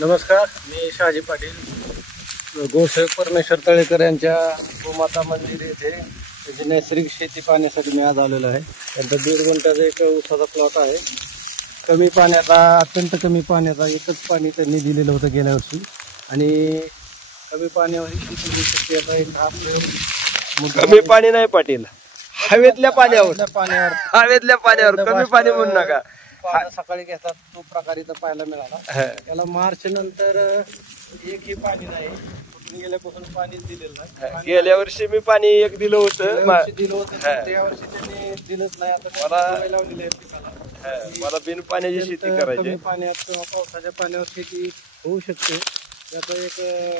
नमस्कार, मी शहाजी पाटील, गोसेवक परमेश्वर तळेकर यांच्या गोमाता मंदिर येथे त्याची नैसर्गिक शेती पाहण्यासाठी मी आज आलेलो आहे. त्यांचा 1.5 गुंठाचा एक ऊसाचा प्लॉट आहे. कमी पाण्याचा, अत्यंत कमी पाण्याचा एकच पाणी त्यांनी दिलेलं होतं गेल्या वर्षी आणि कमी पाण्यावर शेती होऊ शकते. आता एक हा प्रयोग कमी पाणी नाही पाटील, हवेतल्या पाण्यावर कमी पाणी म्हणू नका. सकाळी घेतात तो प्रकार इथं पाहायला मिळाला. त्याला मार्च नंतर एकही पाणी नाही, गेल्यापासून पाणी दिलेलं नाही. गेल्या वर्षी मी पाणी एक दिलं होतं, त्या वर्षी त्यांनी दिलंच नाही. आता मला लावलेलं आहे पिकाला. मला बिन पाण्याची शेती करायची. कमी पाण्यात किंवा पावसाच्या पाण्यावर शेती होऊ शकते. त्याचा एक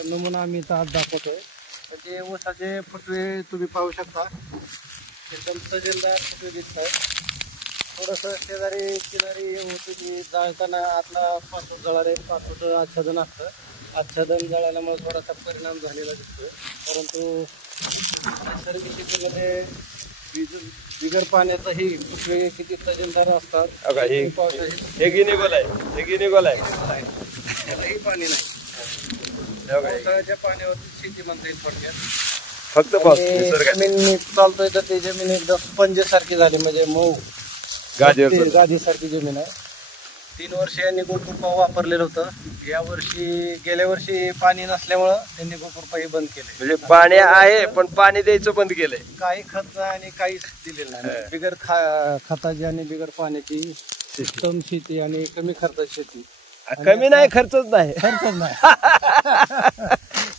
नमुना आम्ही इथं आज दाखवतोय. ते ऊसाचे फुटवे तुम्ही पाहू शकता, एकदम सजेलदार फुटवे दिसत आहेत. थोडस शेजारी किनारी होतं की जाळताना आतला पाचोट जळाले, पाचोट आच्छादन असतं. आच्छादन जळाल्यामुळे थोडासा परिणाम झालेला दिसतो. परंतु नैसर्गिक शेतीमध्ये बिगर पाण्याचाही फुटवे किती तजेलदार असतात. त्यालाही पाणी नाही. पावसाळ्याच्या पाण्यावरती शेती म्हणता येईल थोडक्यात. फक्त जमीन चालतोय तर ती जमीन एकदम स्पंजसारखी झाली, म्हणजे मऊ गादीसारखी जमीन आहे. 3 वर्ष यांनी गोकुळपा वापरलेलं होतं. गेल्या वर्षी पाणी नसल्यामुळं त्यांनी गोकुळपाही बंद केले. म्हणजे पाणी आहे पण पाणी द्यायचं बंद केलंय. काही खत आणि काहीच दिलेलं नाही. बिगर खताची आणि बिगर पाण्याची उत्तम शेती आणि कमी खर्चाची शेती. कमी नाही, खर्चच नाही.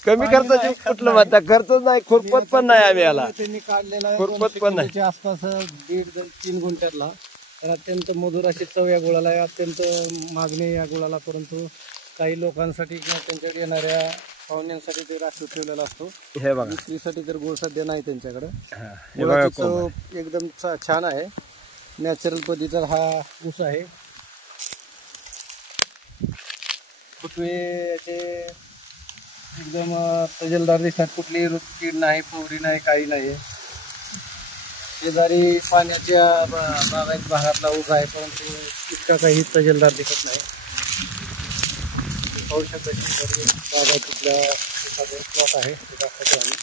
कमी खर्चाची कुठलं म्हणता, खर्चच नाही, खुरपत पण नाही आम्ही याला. त्यांनी काढलेला खुरपत पण नाही. आसपास 1.5-3 गुंठ्यातला. तर अत्यंत मधुर अशी चव या गुळाला आहे, अत्यंत मागणी या गुळाला. परंतु काही लोकांसाठी किंवा त्यांच्याकडे येणाऱ्या पाहुण्यांसाठी ते राखीव ठेवलेला असतो. हे बघा, विक्रीसाठी तर गुळ सध्या नाही त्यांच्याकडे. गुळाची चव एकदम छान आहे. नॅचरल पद्धतीचा हा ऊस आहे. फुटवे याचे एकदम तजेलदार दिसतात. कुठली कीड नाही, पोवरी नाही, काही नाही. शेजारी पाण्याच्या बागायत भागातला ऊस आहे, परंतु इतका काही तजेलदार दिसत नाही. पाहू शकता शेजारी बागायतीतल्या एखादं प्लॉट आहे, ते दाखवतो आम्ही.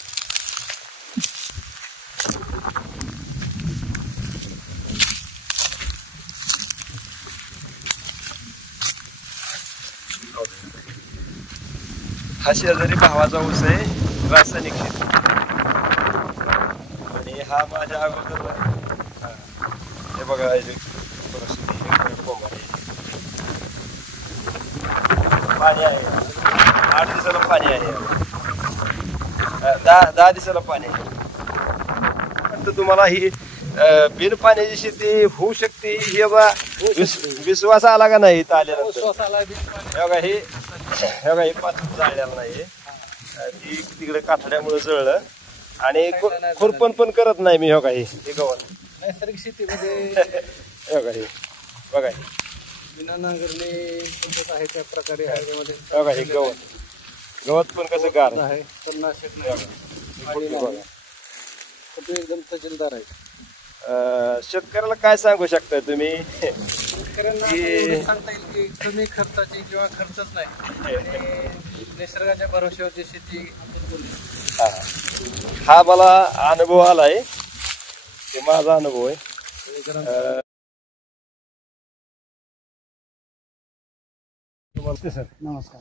हा शेजारी भावाचा ऊस आहे, रासायनिक शेती. आणि हा माझ्या अगोदर हे बघा, पाणी आहे. 8 दिवसाला पाणी आहे, 10 दिवसाला पाणी आहे. तुम्हाला ही बिन पाण्याची शेती होऊ शकते हे बा विश्वास आला का नाही इथं आल्यानंतर? हे पाचून जाळलेला नाही, ती तिकडे काठड्यामुळे जळलं आणि खुरपण पण करत नाही मी. हे गवत नैसर्गिक शेतीमध्ये हे बघा, बिना नांगरणे पद्धत आहे त्या प्रकारे ह्याच्यामध्ये. बघा हे गवत पण कसं गार आहे, तणनाशक नाही, एकदम तजेलदार आहे. शेतकऱ्याला काय सांगू शकता तुम्ही? शेतकऱ्यांना सांगता येईल की कमी खर्चाची किंवा खर्चच नाही आणि निसर्गाच्या भरोश्यावरची शेती आपण करू. हा मला अनुभव आलाय, हे माझा अनुभव आहे. सर नमस्कार.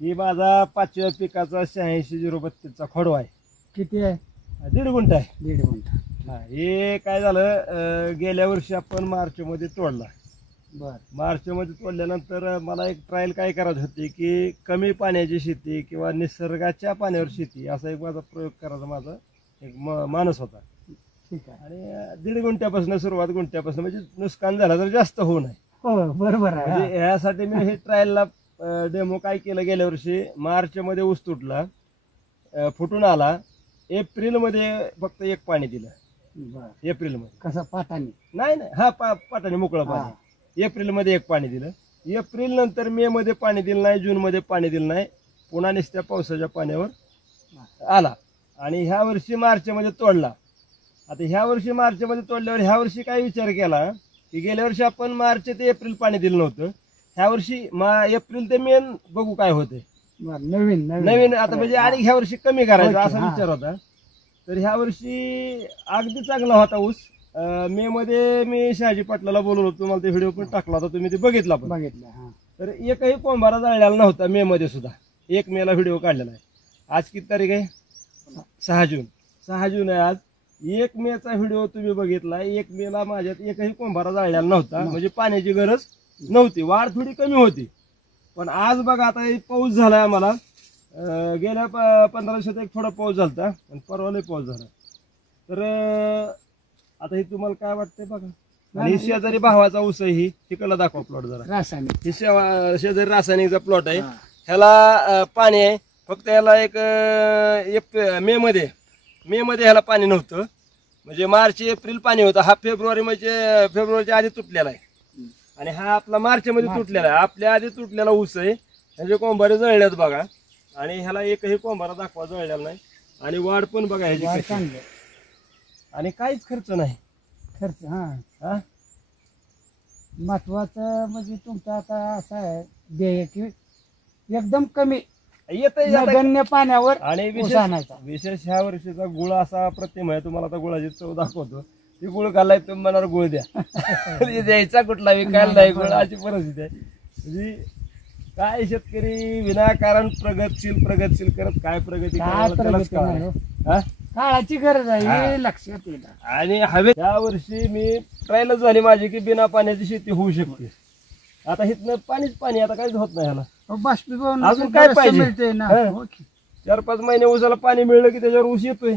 ही माझा 5व्या पिकाचा 86-032 खोडवा आहे. किती आहे? 1.5 गुंठ आहे. 1.5 गुंठ. हे काय झालं, गेल्या वर्षी आपण मार्च मध्ये तोडला. मार्च मध्ये तोडल्यानंतर मला एक ट्रायल काय करायची होती की कमी पाण्याची शेती किंवा निसर्गाच्या पाण्यावर शेती, असा एक माझा प्रयोग करायचा माझा एक मानस होता. ठीक आहे. आणि 1.5 गुंठ्यापासून सुरुवात, गुंठ्यापासून म्हणजे नुकसान झालं तर जास्त होऊ नये. हो, बरोबर आहे. म्हणजे यासाठी मी हे ट्रायलला डेमो काय केलं, गेल्या वर्षी मार्च मध्ये ऊस तुटला, फुटून आला. एप्रिल मध्ये फक्त एक पाणी दिलं. एप्रिल मध्ये कसं पाटाने? नाही, हा पाटाने मोकळं पाणी. एप्रिल मध्ये एक पाणी दिलं. एप्रिल नंतर मे मध्ये पाणी दिलं नाही, जून मध्ये पाणी दिलं नाही. पुन्हा नुसत्या पावसाच्या पाण्यावर आला आणि ह्या वर्षी मार्च मध्ये तोडला. आता ह्या वर्षी मार्च मध्ये तोडल्यावर ह्या वर्षी काय विचार केला की गेल्या वर्षी आपण मार्च ते एप्रिल पाणी दिलं नव्हतं, ह्या वर्षी एप्रिल ते मे बघू काय होते. नवीन आता म्हणजे आणि ह्या वर्षी कमी करायचा असा हा. विचार होता. तर ह्या वर्षी अगदी चांगला होता ऊस. मे मध्ये मी शहाजी पाटलाला बोलवलं होतं, तुम्हाला ते व्हिडिओ पण टाकला होता, तुम्ही ते बघितला पण. बघितलं. तर एकही कोंबारा जळलेला नव्हता मे मध्ये सुद्धा. 1 मेला व्हिडिओ काढलेला आहे. आज किती तारीख आहे? 6 जून. 6 जून आहे आज. 1 मेचा व्हिडिओ तुम्ही बघितला. 1 मेला माझ्यात एकही कोंबारा जळलेला नव्हता. म्हणजे पाण्याची गरज नव्हती, वाढ थोडी कमी होती. पण आज बघा आता पाऊस झालाय आम्हाला. गेल्या 15 दिवसात एक थोडा पाऊस झाला आणि परवा लय पाऊस झाला. तर आता हे तुम्हाला काय वाटतंय बघा. आणि शेजारी भावाचा ऊस आहे, ही तिकडला दाखवा प्लॉट जरा. रासायनिक हे शेजारी रासायनिकचा प्लॉट आहे. ह्याला पाणी आहे फक्त. ह्याला एक मे मध्ये ह्याला पाणी नव्हतं. म्हणजे मार्च एप्रिल पाणी होतं. हा फेब्रुवारीच्या आधी तुटलेला आहे. आणि हा आपला मार्च मध्ये तुटलेला आहे. आपल्या आधी तुटलेला ऊस आहे. ह्याचे कोंबारे जळल्यात बघा. आणि ह्याला एकही कोंबारा दाखवा जळलेला नाही. आणि वाढ पण बघा ह्याची कशी. आणि काहीच खर्च नाही. खर्च हा महत्वाचं म्हणजे तुमचं आता असं आहे ध्येय की एकदम कमी येत नगण्य पाण्यावर आणि ऊस आणायचा. विशेष ह्या वर्षीचा गुळ असा अप्रतिम आहे. तुम्हाला आता गुळाची चव दाखवतो. ती गुळ घालाय तुम्ही मनावर गुळ द्या. द्यायचा कुठला विकायला नाही गुळ अशी परिस्थिती आहे. म्हणजे काय शेतकरी विनाकारण प्रगतशील करत काय प्रगती काय करायला त्यालाच प्रगती कळालं. नाही हो. हा? काळाची गरज आहे हा. हे लक्षात येईल. आणि हवे या वर्षी मी ट्रायलच झाली माझी की बिना पाण्याची शेती होऊ शकते. आता इथनं पाणी आता काहीच होत नाही ह्याला. बाष्पीभवन अजून काय पाहिजे? मिळते ना. हा. हो की. 4-5 महिने ऊसाला पाणी मिळलं की त्याच्यावर ऊस येतोय.